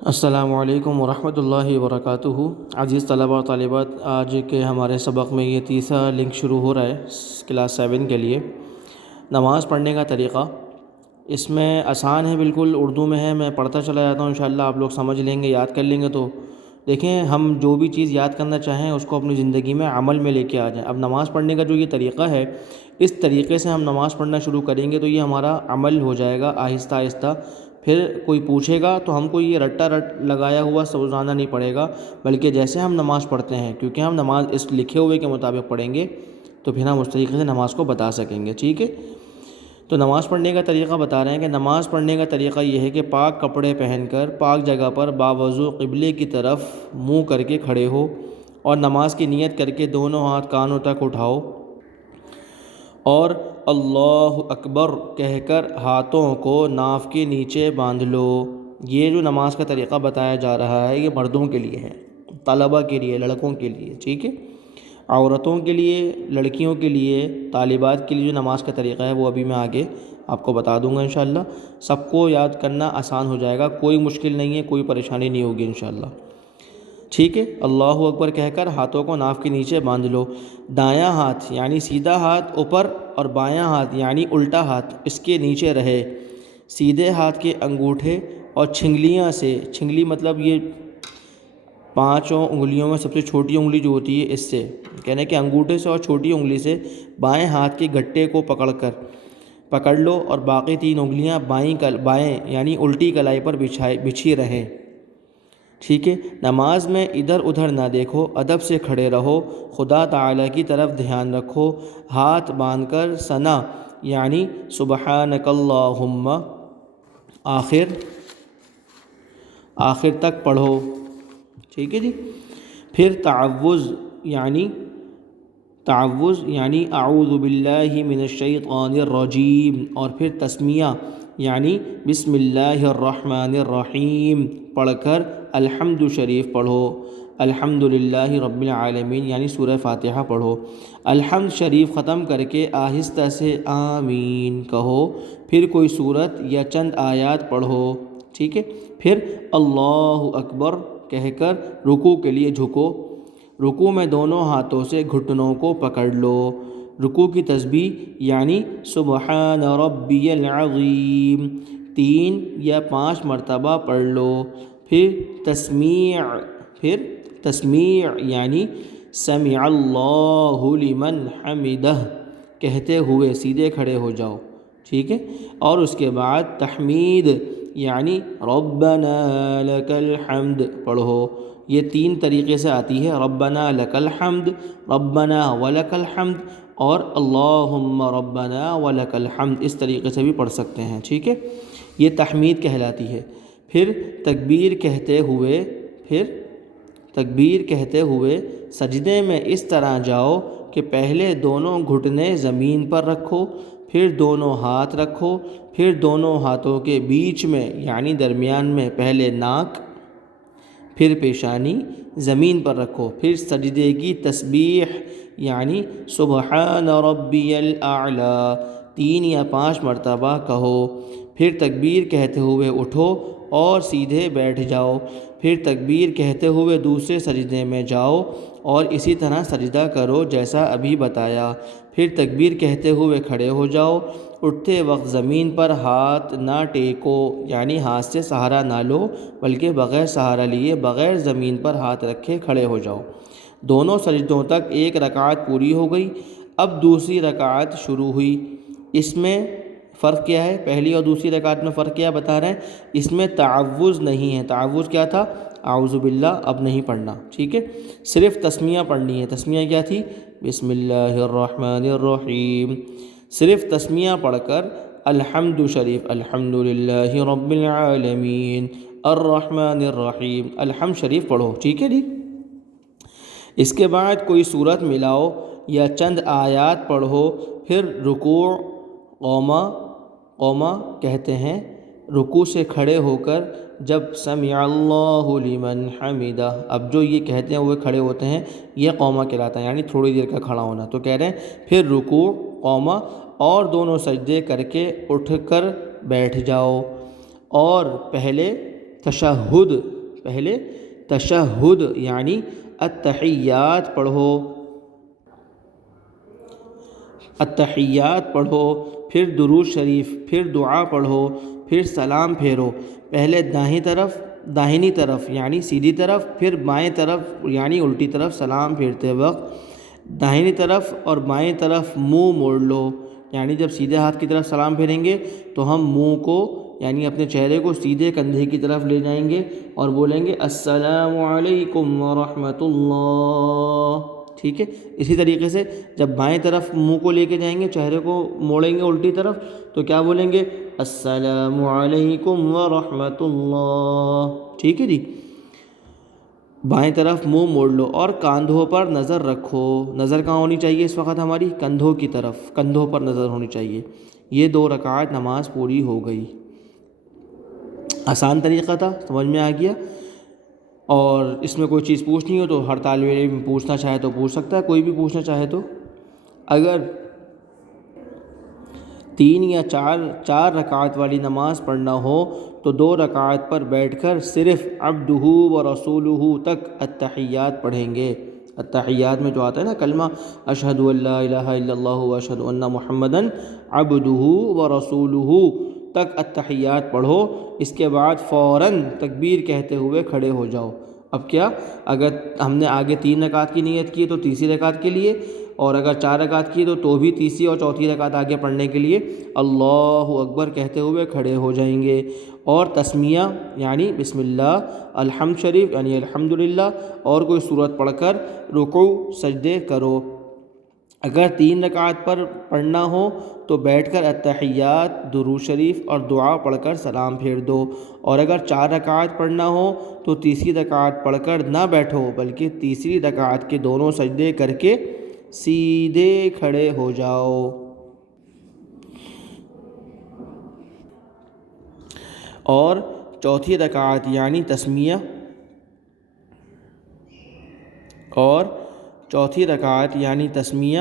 السلام علیکم ورحمۃ اللہ وبرکاتہ۔ عزیز طلبہ اور طالبات، آج کے ہمارے سبق میں یہ تیسرا لنک شروع ہو رہا ہے کلاس 7 کے لیے، نماز پڑھنے کا طریقہ۔ اس میں آسان ہے، بالکل اردو میں ہے، میں پڑھتا چلا جاتا ہوں، انشاءاللہ آپ لوگ سمجھ لیں گے، یاد کر لیں گے۔ تو دیکھیں، ہم جو بھی چیز یاد کرنا چاہیں اس کو اپنی زندگی میں عمل میں لے کے آ جائیں۔ اب نماز پڑھنے کا جو یہ طریقہ ہے، اس طریقے سے ہم نماز پڑھنا شروع کریں گے تو یہ ہمارا عمل ہو جائے گا آہستہ آہستہ۔ پھر کوئی پوچھے گا تو ہم کو یہ رٹا رٹ لگایا ہوا سمجھانا نہیں پڑے گا، بلکہ جیسے ہم نماز پڑھتے ہیں، کیونکہ ہم نماز اس لکھے ہوئے کے مطابق پڑھیں گے تو پھر ہم اس طریقے سے نماز کو بتا سکیں گے، ٹھیک ہے؟ تو نماز پڑھنے کا طریقہ بتا رہے ہیں کہ نماز پڑھنے کا طریقہ یہ ہے کہ پاک کپڑے پہن کر پاک جگہ پر باوضو قبلے کی طرف منہ کر کے کھڑے ہو، اور نماز کی نیت کر کے دونوں ہاتھ کانوں تک اٹھاؤ، اور اللہ اکبر کہہ کر ہاتھوں کو ناف کے نیچے باندھ لو۔ یہ جو نماز کا طریقہ بتایا جا رہا ہے یہ مردوں کے لیے ہے، طلبہ کے لیے، لڑکوں کے لیے، ٹھیک ہے؟ عورتوں کے لیے، لڑکیوں کے لیے، طالبات کے لیے جو نماز کا طریقہ ہے وہ ابھی میں آگے آپ کو بتا دوں گا انشاءاللہ۔ سب کو یاد کرنا آسان ہو جائے گا، کوئی مشکل نہیں ہے، کوئی پریشانی نہیں ہوگی انشاءاللہ، ٹھیک ہے؟ اللہ اکبر کہہ کر ہاتھوں کو ناف کے نیچے باندھ لو، دایاں ہاتھ یعنی سیدھا ہاتھ اوپر اور بایاں ہاتھ یعنی الٹا ہاتھ اس کے نیچے رہے۔ سیدھے ہاتھ کے انگوٹھے اور چھنگلیاں سے، چھنگلی مطلب یہ پانچوں انگلیوں میں سب سے چھوٹی انگلی جو ہوتی ہے، اس سے کہنے کہ انگوٹھے سے اور چھوٹی انگلی سے بائیں ہاتھ کے گٹے کو پکڑ لو، اور باقی تین انگلیاں بائیں یعنی الٹی کلائی پر بچھی رہیں، ٹھیک ہے؟ نماز میں ادھر ادھر نہ دیکھو، ادب سے کھڑے رہو، خدا تعالیٰ کی طرف دھیان رکھو، ہاتھ باندھ کر ثنا یعنی سبحانک اللہم آخر تک پڑھو، ٹھیک ہے جی؟ پھر تعوذ یعنی اعوذ باللہ من الشیطان الرجیم، اور پھر تسمیہ یعنی بسم اللہ الرحمن الرحیم پڑھ کر الحمد شریف پڑھو، الحمد للہ رب العالمین یعنی سورہ فاتحہ پڑھو۔ الحمد شریف ختم کر کے آہستہ سے آمین کہو، پھر کوئی سورت یا چند آیات پڑھو، ٹھیک ہے؟ پھر اللہ اکبر کہہ کر رکوع کے لیے جھکو، رکوع میں دونوں ہاتھوں سے گھٹنوں کو پکڑ لو، رکوع کی تسبیح یعنی سبحان ربی العظیم 3 یا 5 مرتبہ پڑھ لو، پھر تسمیع یعنی سمع اللہ لمن حمدہ کہتے ہوئے سیدھے کھڑے ہو جاؤ، ٹھیک ہے؟ اور اس کے بعد تحمید یعنی ربنا لک الحمد پڑھو۔ یہ 3 طریقے سے آتی ہے، ربنا لک الحمد، ربنا ولک الحمد، اور اللہم ربنا ولک الحمد، اس طریقے سے بھی پڑھ سکتے ہیں، ٹھیک ہے؟ یہ تحمید کہلاتی ہے۔ پھر تکبیر کہتے ہوئے سجدے میں اس طرح جاؤ کہ پہلے دونوں گھٹنے زمین پر رکھو، پھر دونوں ہاتھ رکھو، پھر دونوں ہاتھوں کے بیچ میں یعنی درمیان میں پہلے ناک پھر پیشانی زمین پر رکھو، پھر سجدے کی تسبیح یعنی سبحان ربی الاعلی 3 یا 5 مرتبہ کہو، پھر تکبیر کہتے ہوئے اٹھو اور سیدھے بیٹھ جاؤ، پھر تکبیر کہتے ہوئے دوسرے سجدے میں جاؤ اور اسی طرح سجدہ کرو جیسا ابھی بتایا، پھر تکبیر کہتے ہوئے کھڑے ہو جاؤ، اٹھتے وقت زمین پر ہاتھ نہ ٹیکو یعنی ہاتھ سے سہارا نہ لو، بلکہ بغیر سہارا لیے بغیر زمین پر ہاتھ رکھے کھڑے ہو جاؤ۔ دونوں سجدوں تک ایک رکعت پوری ہو گئی، اب دوسری رکعت شروع ہوئی۔ اس میں فرق کیا ہے؟ پہلی اور دوسری رکعت میں فرق کیا بتا رہے ہیں؟ اس میں تعوذ نہیں ہے، تعوذ کیا تھا؟ اعوذ باللہ اب نہیں پڑھنا، ٹھیک ہے؟ صرف تسمیہ پڑھنی ہے۔ تسمیہ کیا تھی؟ بسم اللہ الرحمن الرحیم، صرف تسمیہ پڑھ کر الحمد شریف الحمد للہ رب العالمین الرحمن الرحیم الحمد شریف پڑھو، ٹھیک ہے جی؟ اس کے بعد کوئی سورت ملاؤ یا چند آیات پڑھو، پھر رکوع قوما کہتے ہیں، رکوع سے کھڑے ہو کر جب سمع اللہ لمن حمدہ، اب جو یہ کہتے ہیں وہ کھڑے ہوتے ہیں، یہ قوما کہلاتا ہے یعنی تھوڑی دیر کا کھڑا ہونا۔ تو کہہ رہے ہیں پھر رکوع قوما اور دونوں سجدے کر کے اٹھ کر بیٹھ جاؤ، اور پہلے تشہد، پہلے تشہد یعنی التحیات پڑھو، التحیات پڑھو، پھر درود شریف، پھر دعا پڑھو، پھر سلام پھیرو، پہلے داہنی طرف یعنی سیدھی طرف، پھر بائیں طرف یعنی الٹی طرف سلام پھیرتے وقت داہنی طرف اور بائیں طرف منہ موڑ لو، یعنی جب سیدھے ہاتھ کی طرف سلام پھیریں گے تو ہم منہ کو یعنی اپنے چہرے کو سیدھے کندھے کی طرف لے جائیں گے اور بولیں گے السلام علیکم ورحمۃ اللہ، ٹھیک ہے۔ اسی طریقے سے جب بائیں طرف منہ کو لے کے جائیں گے، چہرے کو موڑیں گے الٹی طرف، تو کیا بولیں گے السلام علیکم ورحمۃ اللہ، ٹھیک ہے جی۔ بائیں طرف منہ موڑ لو اور کاندھوں پر نظر رکھو، نظر کہاں ہونی چاہیے اس وقت ہماری؟ کندھوں کی طرف، کندھوں پر نظر ہونی چاہیے۔ یہ 2 رکعت نماز پوری ہو گئی۔ آسان طریقہ تھا، سمجھ میں آ گیا؟ اور اس میں کوئی چیز پوچھنی ہو تو ہر طالب علم پوچھنا چاہے تو پوچھ سکتا ہے، کوئی بھی پوچھنا چاہے تو۔ اگر 3 یا 4 رکعت والی نماز پڑھنا ہو تو 2 رکعت پر بیٹھ کر صرف عبدہ و رسولہ تک التحیات پڑھیں گے۔ التحیات میں جو آتا ہے نا کلمہ اشہد ان لا الہ الا اللہ و اشہد ان محمدً عبدہ و رسولہ تک التحیات پڑھو، اس کے بعد فوراً تکبیر کہتے ہوئے کھڑے ہو جاؤ۔ اب کیا، اگر ہم نے آگے 3 رکعت کی نیت کی تو تیسری رکعت کے لیے، اور اگر 4 رکعت کی تو بھی تیسری اور چوتھی رکعت آگے پڑھنے کے لیے اللہ اکبر کہتے ہوئے کھڑے ہو جائیں گے، اور تسمیہ یعنی بسم اللہ، الحمد شریف یعنی الحمدللہ، اور کوئی سورت پڑھ کر رکوع سجدے کرو۔ اگر 3 رکعت پر پڑھنا ہو تو بیٹھ کر التحیات، درود شریف اور دعا پڑھ کر سلام پھیر دو، اور اگر 4 رکعت پڑھنا ہو تو تیسری رکعت پڑھ کر نہ بیٹھو بلکہ تیسری رکعت کے دونوں سجدے کر کے سیدھے کھڑے ہو جاؤ۔ اور چوتھی رکعت یعنی تسمیہ،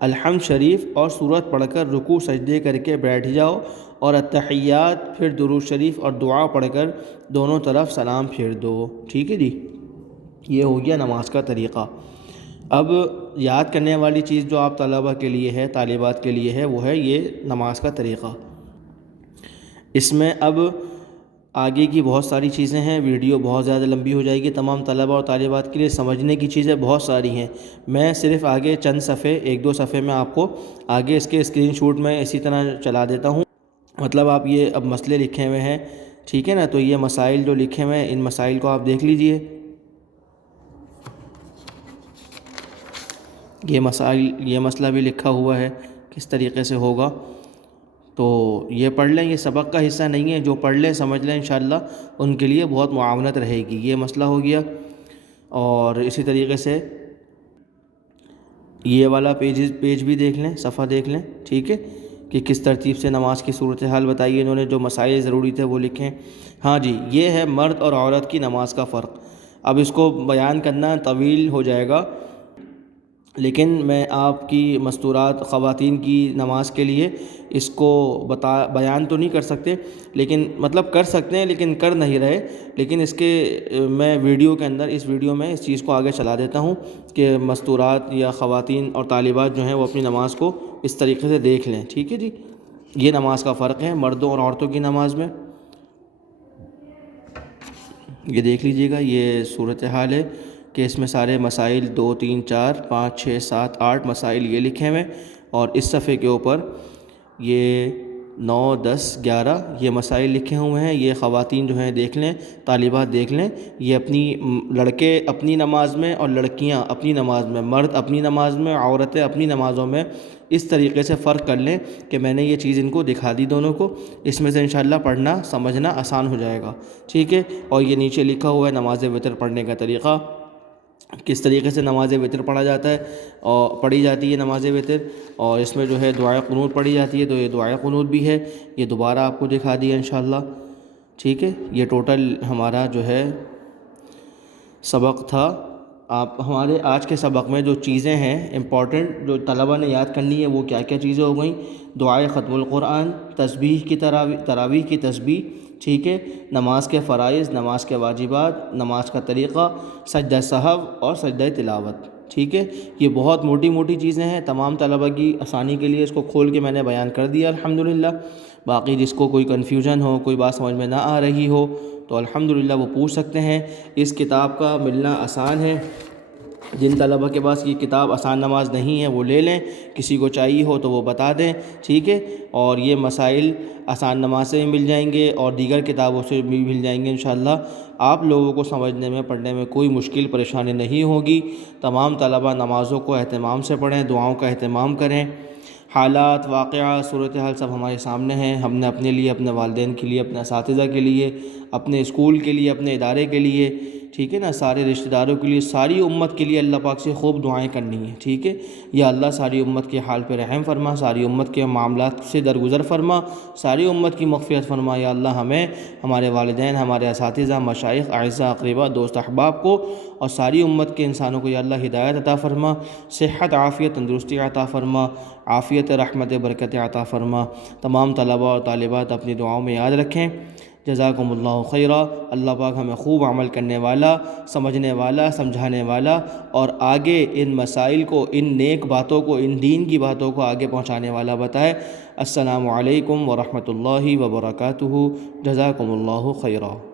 الحمد شریف اور سورت پڑھ کر رکوع سجدے کر کے بیٹھ جاؤ، اور التحیات پھر درود شریف اور دعا پڑھ کر دونوں طرف سلام پھیر دو، ٹھیک ہے جی۔ یہ ہو گیا نماز کا طریقہ۔ اب یاد کرنے والی چیز جو آپ طلبہ کے لیے ہے، طالبات کے لیے ہے، وہ ہے یہ نماز کا طریقہ۔ اس میں اب آگے کی بہت ساری چیزیں ہیں، ویڈیو بہت زیادہ لمبی ہو جائے گی تمام طلبہ اور طالبات کے لیے، سمجھنے کی چیزیں بہت ساری ہیں۔ میں صرف آگے چند صفحے، 1-2 صفحے میں آپ کو آگے اس کے اسکرین شاٹ میں اسی طرح چلا دیتا ہوں، مطلب آپ یہ اب مسئلے لکھے ہوئے ہیں، ٹھیک ہے نا، تو یہ مسائل جو لکھے ہوئے ہیں ان مسائل کو آپ دیکھ لیجئے۔ یہ مسئلہ بھی لکھا ہوا ہے کس طریقے سے ہوگا، تو یہ پڑھ لیں، یہ سبق کا حصہ نہیں ہے، جو پڑھ لیں سمجھ لیں انشاءاللہ ان کے لیے بہت معاونت رہے گی۔ یہ مسئلہ ہو گیا، اور اسی طریقے سے یہ والا پیج بھی دیکھ لیں، صفحہ دیکھ لیں، ٹھیک ہے، کہ کس ترتیب سے نماز کی صورتحال بتائی ہے انہوں نے، جو مسائل ضروری تھے وہ لکھیں۔ ہاں جی، یہ ہے مرد اور عورت کی نماز کا فرق۔ اب اس کو بیان کرنا طویل ہو جائے گا، لیکن میں آپ کی مستورات خواتین کی نماز کے لیے اس کو بیان تو نہیں کر سکتے، لیکن مطلب کر سکتے ہیں لیکن کر نہیں رہے، لیکن اس کے میں ویڈیو کے اندر، اس ویڈیو میں اس چیز کو آگے چلا دیتا ہوں کہ مستورات یا خواتین اور طالبات جو ہیں وہ اپنی نماز کو اس طریقے سے دیکھ لیں، ٹھیک ہے جی۔ یہ نماز کا فرق ہے مردوں اور عورتوں کی نماز میں، یہ دیکھ لیجئے گا۔ یہ صورتحال ہے کہ اس میں سارے مسائل 2 3 4 5 6 7 8 مسائل یہ لکھے ہوئے، اور اس صفحے کے اوپر یہ 9 10 11 یہ مسائل لکھے ہوئے ہیں۔ یہ خواتین جو ہیں دیکھ لیں، طالبات دیکھ لیں، یہ لڑکے اپنی نماز میں اور لڑکیاں اپنی نماز میں، مرد اپنی نماز میں، عورتیں اپنی نمازوں میں، اس طریقے سے فرق کر لیں کہ میں نے یہ چیز ان کو دکھا دی دونوں کو، اس میں سے انشاءاللہ پڑھنا سمجھنا آسان ہو جائے گا، ٹھیک ہے۔ اور یہ نیچے لکھا ہوا ہے نماز وتر پڑھنے کا طریقہ، کس طریقے سے نماز وتر پڑھا جاتا ہے اور پڑھی جاتی ہے نماز وتر، اور اس میں جو ہے دعائے قنوت پڑھی جاتی ہے، تو یہ دعائے قنوت بھی ہے، یہ دوبارہ آپ کو دکھا دیا انشاءاللہ، ٹھیک ہے۔ یہ ٹوٹل ہمارا جو ہے سبق تھا۔ آپ ہمارے آج کے سبق میں جو چیزیں ہیں امپورٹنٹ جو طلبہ نے یاد کرنی ہے وہ کیا کیا چیزیں ہو گئیں؟ دعائے ختم القرآن، تسبیح کی تراویح کی تسبیح، ٹھیک ہے، نماز کے فرائض، نماز کے واجبات، نماز کا طریقہ، سجدہ سہو اور سجدہ تلاوت، ٹھیک ہے۔ یہ بہت موٹی موٹی چیزیں ہیں، تمام طلبہ کی آسانی کے لیے اس کو کھول کے میں نے بیان کر دیا الحمدللہ۔ باقی جس کو کوئی کنفیوژن ہو، کوئی بات سمجھ میں نہ آ رہی ہو تو الحمدللہ وہ پوچھ سکتے ہیں۔ اس کتاب کا ملنا آسان ہے، جن طلبہ کے پاس یہ کتاب آسان نماز نہیں ہے وہ لے لیں، کسی کو چاہیے ہو تو وہ بتا دیں، ٹھیک ہے۔ اور یہ مسائل آسان نماز سے بھی مل جائیں گے اور دیگر کتابوں سے بھی مل جائیں گے انشاءاللہ۔ آپ لوگوں کو سمجھنے میں، پڑھنے میں کوئی مشکل پریشانی نہیں ہوگی۔ تمام طلبہ نمازوں کو اہتمام سے پڑھیں، دعاؤں کا اہتمام کریں۔ حالات، واقعات، صورتحال سب ہمارے سامنے ہیں۔ ہم نے اپنے لیے، اپنے والدین کے لیے، اپنے اساتذہ کے لیے، اپنے اسکول کے لیے، اپنے ادارے کے لیے، ٹھیک ہے نا، سارے رشتہ داروں کے لیے، ساری امت کے لیے اللہ پاک سے خوب دعائیں کرنی ہیں، ٹھیک ہے۔ یا اللہ ساری امت کے حال پہ رحم فرما، ساری امت کے معاملات سے درگزر فرما، ساری امت کی مغفرت فرما۔ یا اللہ ہمیں، ہمارے والدین، ہمارے اساتذہ، مشائخ، اعزاء، اقرباء، دوست احباب کو اور ساری امت کے انسانوں کو یا اللہ ہدایت عطا فرما، صحت، عافیت، تندرستی عطا فرما، عافیت، رحمت، برکت عطا فرما۔ تمام طلباء اور طالبات اپنی دعاؤں میں یاد رکھیں۔ جزاکم اللہ خیرا۔ اللہ پاک ہمیں خوب عمل کرنے والا، سمجھنے والا، سمجھانے والا اور آگے ان مسائل کو، ان نیک باتوں کو، ان دین کی باتوں کو آگے پہنچانے والا بتائے۔ السلام علیکم ورحمۃ اللہ وبرکاتہ۔ جزاکم اللہ خیرا۔